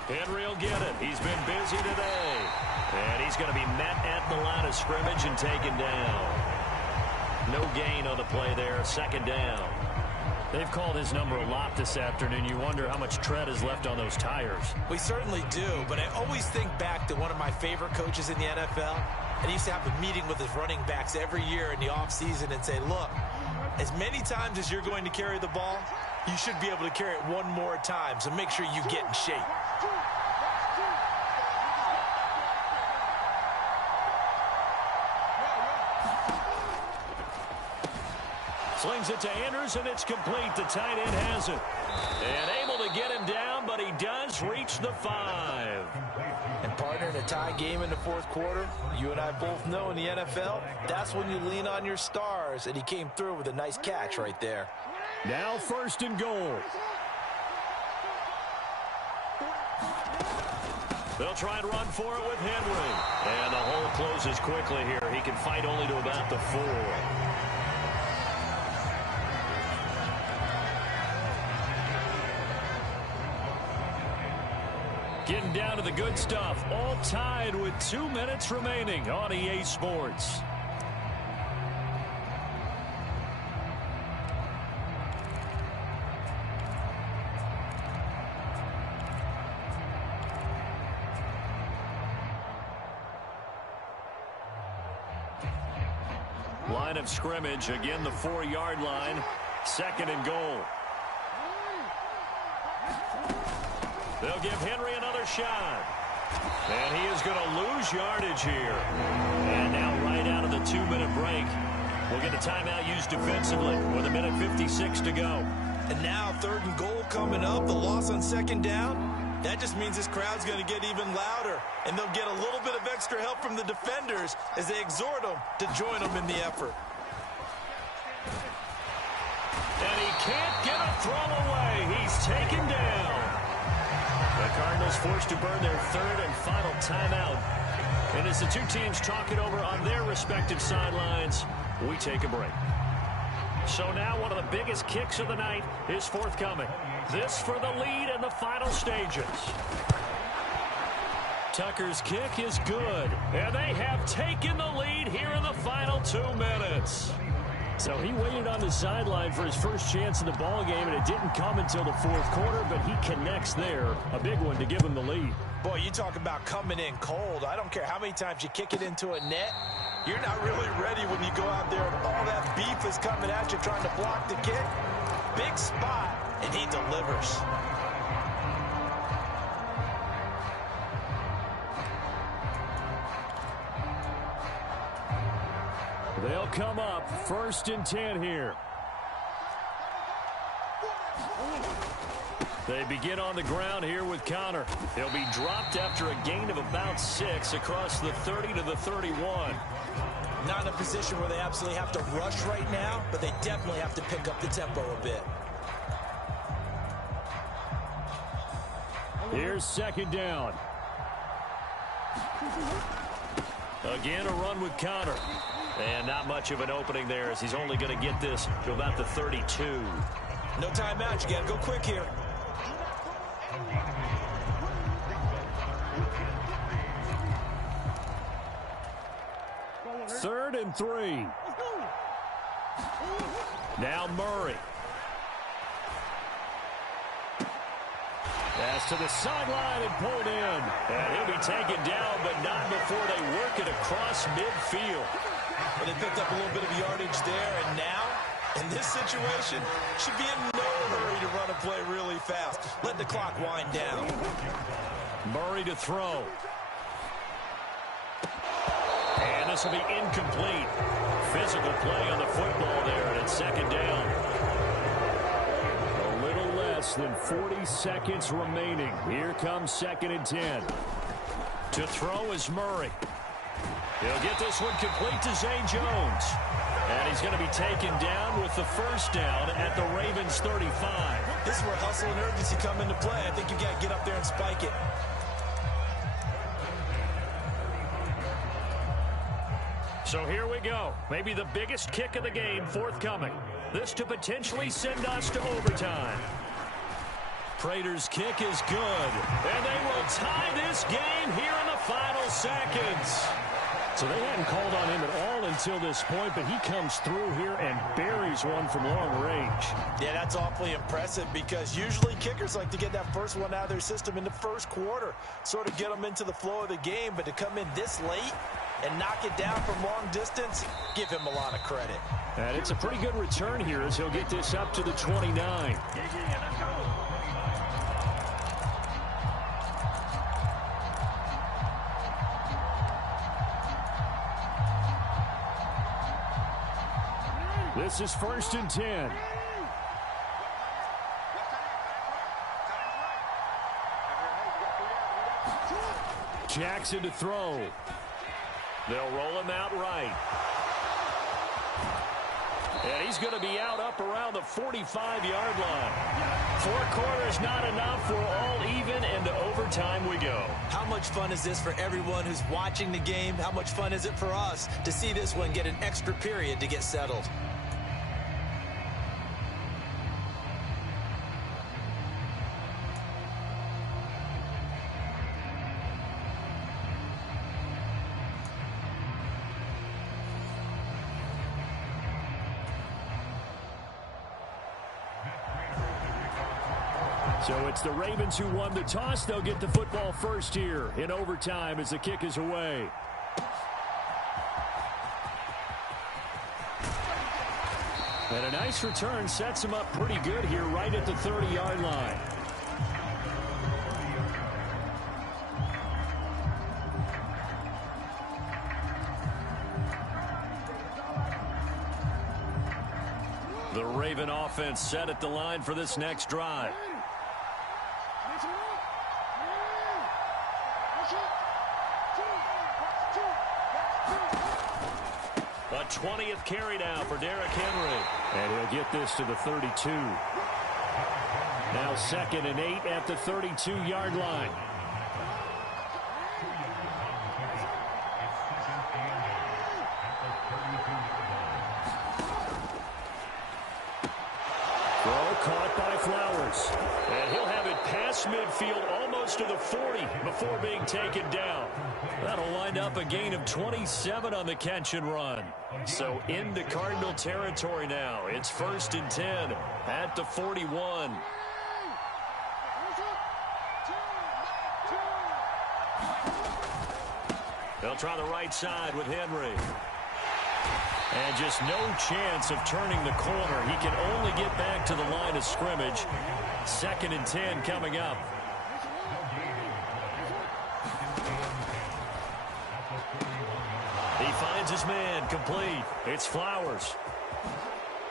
Henry will get it. He's been busy today. And he's going to be met at the line of scrimmage and taken down. No gain on the play there. Second down. They've called his number a lot this afternoon. You wonder how much tread is left on those tires. We certainly do, but I always think back to one of my favorite coaches in the NFL. And he used to have a meeting with his running backs every year in the offseason and say, look, as many times as you're going to carry the ball, you should be able to carry it one more time, so make sure you get in shape. Slings it to Andrews, and it's complete. The tight end has it. And able to get him down, but he does reach the 5. And partner, in a tie game in the fourth quarter, you and I both know in the NFL, that's when you lean on your stars, and he came through with a nice catch right there. Now first and goal. They'll try and run for it with Henry. And the hole closes quickly here. He can fight only to about the 4. Getting down to the good stuff. All tied with 2 minutes remaining on EA Sports. Line of scrimmage, again the 4-yard line. Second and goal. They'll give Henry another shot. And he is going to lose yardage here. And now right out of the 2-minute break, we'll get a timeout used defensively with 1:56 to go. And now third and goal coming up. The loss on second down. That just means this crowd's going to get even louder. And they'll get a little bit of extra help from the defenders as they exhort them to join them in the effort. can't get a throw away. He's taken down. The Cardinals forced to burn their third and final timeout. And as the two teams talk it over on their respective sidelines, we take a break. So now one of the biggest kicks of the night is forthcoming. This for the lead in the final stages. Tucker's kick is good. And they have taken the lead here in the final 2 minutes. So he waited on the sideline for his first chance in the ball game, and it didn't come until the fourth quarter, but he connects there. A big one to give him the lead. Boy, you talk about coming in cold. I don't care how many times you kick it into a net. You're not really ready when you go out there and all that beef is coming at you trying to block the kick. Big spot, and he delivers. They'll come up 1st and 10 here. They begin on the ground here with Connor. He'll be dropped after a gain of about 6 across the 30 to the 31. Not in a position where they absolutely have to rush right now, but they definitely have to pick up the tempo a bit. Here's 2nd down. Again, a run with Connor. And not much of an opening there as he's only going to get this to about the 32. No timeout. You got to go quick here. Third and 3. Now Murray. Pass to the sideline and pulled in. And he'll be taken down, but not before they work it across midfield. But they picked up a little bit of yardage there, and now, in this situation, should be in no hurry to run a play really fast. Let the clock wind down. Murray to throw. And this will be incomplete. Physical play on the football there, and it's 2nd down. A little less than 40 seconds remaining. Here comes 2nd and 10. To throw is Murray. He'll get this one complete to Zay Jones. And he's going to be taken down with the 1st down at the Ravens 35. This is where hustle and urgency come into play. I think you've got to get up there and spike it. So here we go. Maybe the biggest kick of the game forthcoming. This to potentially send us to overtime. Prater's kick is good. And they will tie this game here in the final seconds. So they hadn't called on him at all until this point, but he comes through here and buries one from long range. Yeah, that's awfully impressive because usually kickers like to get that first one out of their system in the first quarter, sort of get them into the flow of the game, but to come in this late and knock it down from long distance, give him a lot of credit. And it's a pretty good return here as he'll get this up to the 29. This is 1st and 10. Jackson to throw. They'll roll him out right. And he's going to be out up around the 45-yard line. 4 quarters not enough. We're all even, and to overtime we go. How much fun is this for everyone who's watching the game? How much fun is it for us to see this one get an extra period to get settled? So it's the Ravens who won the toss. They'll get the football first here in overtime as the kick is away. And a nice return sets him up pretty good here right at the 30-yard line. The Raven offense set at the line for this next drive. A 20th carry now for Derrick Henry. And he'll get this to the 32. Now 2nd and 8 at the 32-yard line. Throw caught by Flowers. And he'll have it past midfield almost to the 40 before being taken down. That'll wind up a gain of 27 on the catch and run. So into Cardinal territory now. It's 1st and 10 at the 41. They'll try the right side with Henry. And just no chance of turning the corner. He can only get back to the line of scrimmage. 2nd and 10 coming up. He finds his man complete. It's Flowers.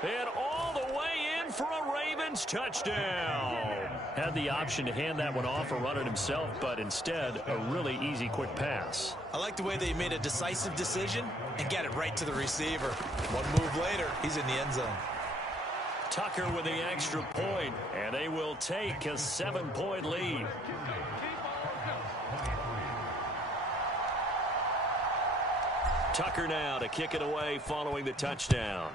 And all the way in for a Ravens touchdown. Had the option to hand that one off or run it himself, but instead a really easy quick pass. I like the way they made a decisive decision and got it right to the receiver. One move later, he's in the end zone. Tucker with the extra point, and they will take a 7-point lead. Tucker now to kick it away following the touchdown.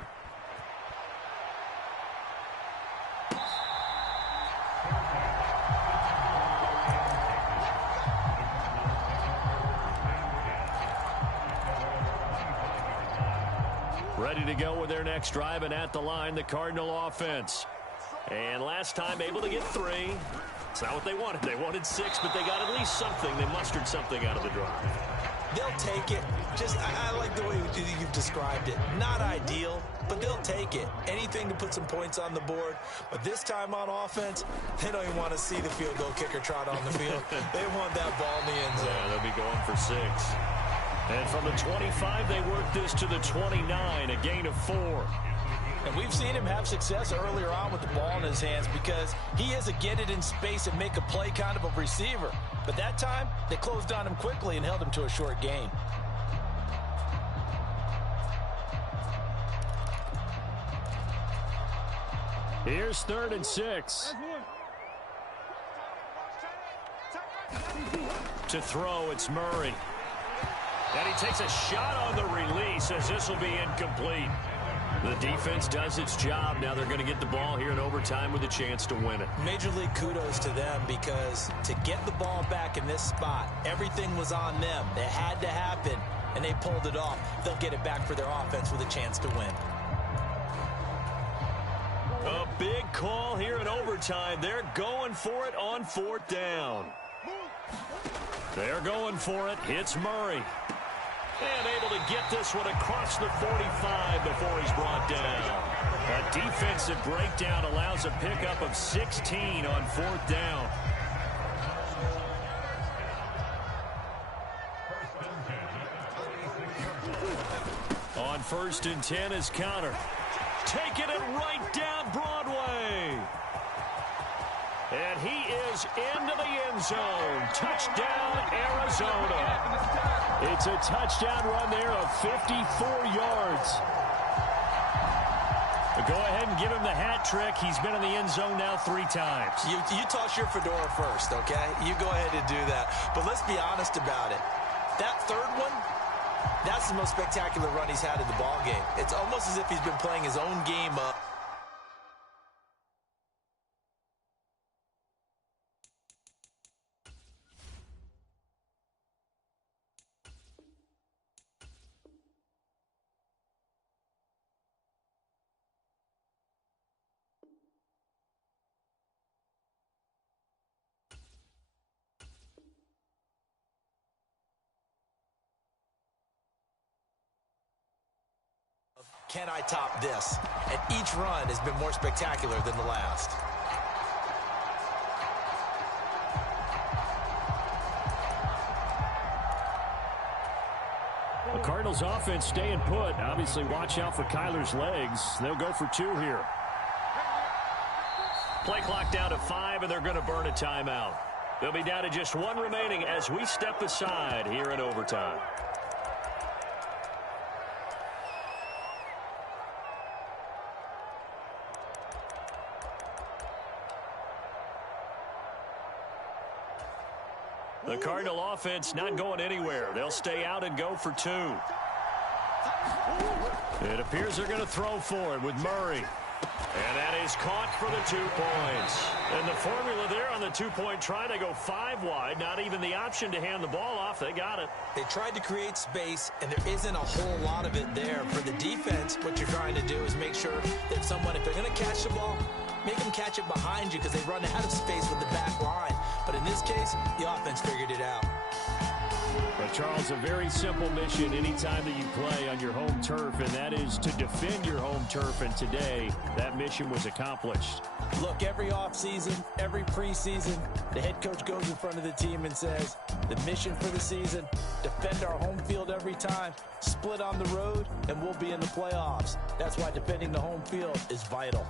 Ready to go with their next drive, and at the line, the Cardinal offense. And last time able to get 3. It's not what they wanted. They wanted 6, but they got at least something. They mustered something out of the drive. They'll take it. I like the way you've described it. Not ideal, but they'll take it. Anything to put some points on the board. But this time on offense, they don't even want to see the field goal kicker trot on the field. They want that ball in the end zone. Yeah, they'll be going for 6. And from the 25, they work this to the 29, a gain of 4. And we've seen him have success earlier on with the ball in his hands because he is a get it in space and make a play kind of a receiver. But that time, they closed on him quickly and held him to a short gain. Here's 3rd and 6. To throw, it's Murray. And he takes a shot on the release as this will be incomplete. The defense does its job. Now they're going to get the ball here in overtime with a chance to win it. Major League kudos to them because to get the ball back in this spot, everything was on them. It had to happen, and they pulled it off. They'll get it back for their offense with a chance to win. A big call here in overtime. They're going for it on 4th down. They're going for it. It's Murray. And able to get this one across the 45 before he's brought down. A defensive breakdown allows a pickup of 16 on 4th down. On 1st and 10 is Connor. Taking it right down Broadway. And he is into the end zone. Touchdown, Arizona. It's a touchdown run there of 54 yards. Go ahead and give him the hat trick. He's been in the end zone now 3 times. You toss your fedora first, okay? You go ahead and do that. But let's be honest about it. That 3rd one, that's the most spectacular run he's had in the ball game. It's almost as if he's been playing his own game up. Can I top this? And each run has been more spectacular than the last. The Cardinals offense staying put. Obviously, watch out for Kyler's legs. They'll go for 2 here. Play clock down to 5, and they're going to burn a timeout. They'll be down to just 1 remaining as we step aside here in overtime. The Cardinal offense not going anywhere. They'll stay out and go for 2. It appears they're going to throw for it with Murray. And that is caught for the 2 points. And the formula there on the 2-point try, they go 5 wide. Not even the option to hand the ball off. They got it. They tried to create space, and there isn't a whole lot of it there. For the defense, what you're trying to do is make sure that someone, if they're going to catch the ball, make them catch it behind you because they run out of space with the back line. But in this case, the offense figured it out. But, Charles, a very simple mission anytime that you play on your home turf, and that is to defend your home turf. And today, that mission was accomplished. Look, every offseason, every preseason, the head coach goes in front of the team and says, the mission for the season, defend our home field every time, split on the road, and we'll be in the playoffs. That's why defending the home field is vital.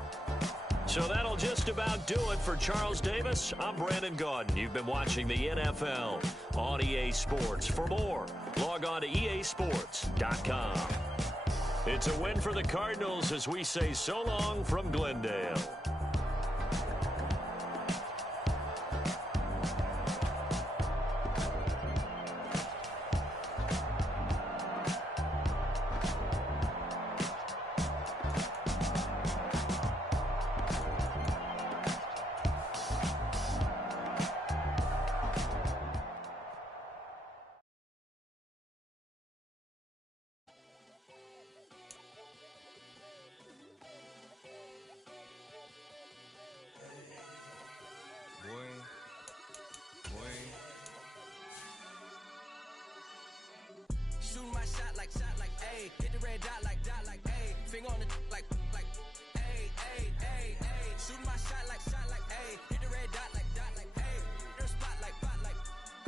So that'll just about do it for Charles Davis. I'm Brandon Gaudin. You've been watching the NFL on EA Sports. For more, log on to easports.com. It's a win for the Cardinals as we say so long from Glendale. Shooting my shot like, ayy. Hit the red dot like, ayy. Finger on the like, ayy, ayy, ayy, ayy. Shooting my shot like, ayy. Hit the red dot like, ayy. Your spot like,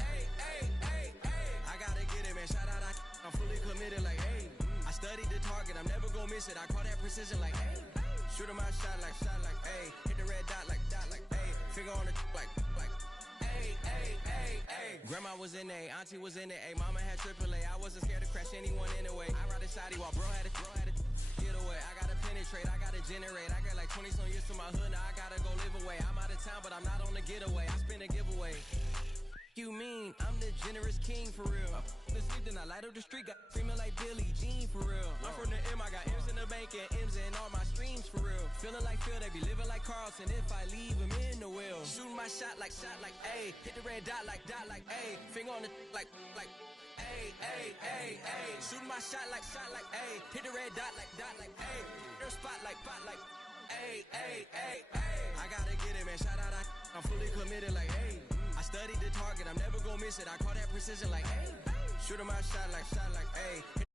ayy, ayy, ayy, ayy. I gotta get it, man. Shout out, I'm fully committed like, ayy. I studied the target, I'm never gonna miss it. I call that precision like, ayy. Shooting my shot like, ayy. Hit the red dot like, ayy. Finger on the like, ayy, ayy, ayy, ayy. Grandma was in A, auntie was in A, mama had AAA. I wasn't scared to crash anyone anyway. I ride a shotty while bro had a get away. I gotta penetrate, I gotta generate. I got like 20 some years to my hood, now I gotta go live away. I'm out of town, but I'm not on the getaway. I spin a giveaway. You mean I'm the generous king for real? The sleep, then I light up the street, got screaming like Billie Jean for real. I'm from the M, I got M's in the bank and M's in all my streams for real. Feeling like Phil, they be living like Carlson if I leave him in the wheel. Shooting my shot like, ayy. Hit the red dot like, ayy. Finger on the like, ayy, ayy, ayy, ayy. Shooting my shot like, ayy. Hit the red dot like, ayy. Your spot like, ayy, ayy, ayy, ayy. I gotta get it, man. Shout out, I'm fully committed like, ayy. I studied the target, I'm never gonna miss it. I call that precision like, ayy. Shooting my shot like, ayy.